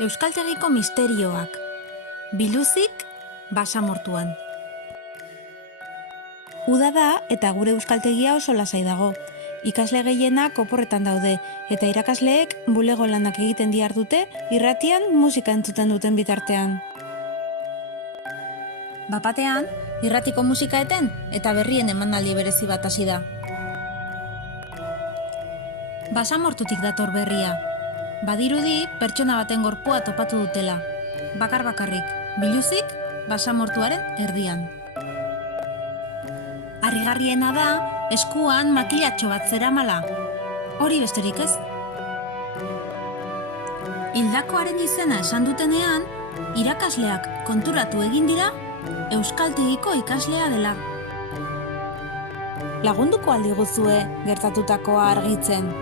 Euskaltegiko misterioak. Biluzik basamortuan. Uda da eta gure euskaltegia oso lasai dago. Ikasle gehienak oporretan daude eta irakasleek bulego lanak egiten dihardute irratian musika entzuten duten bitartean. Bapatean, irratiko musika eten eta berrien emanaldi berezi bat hasi da. Basamortutik dator berria. Badirudi pertsona baten gorpua topatu dutela. Bakar-bakarrik, biluzik basamortuaren erdian. Harrigarriena da, eskuan makilatxo bat zeramala. Hori besterik ez. Hildakoaren izena esan dutenean, irakasleak konturatu egin dira euskaltegiko ikaslea dela. Lagunduko aldiguzue gertatutakoa argitzen.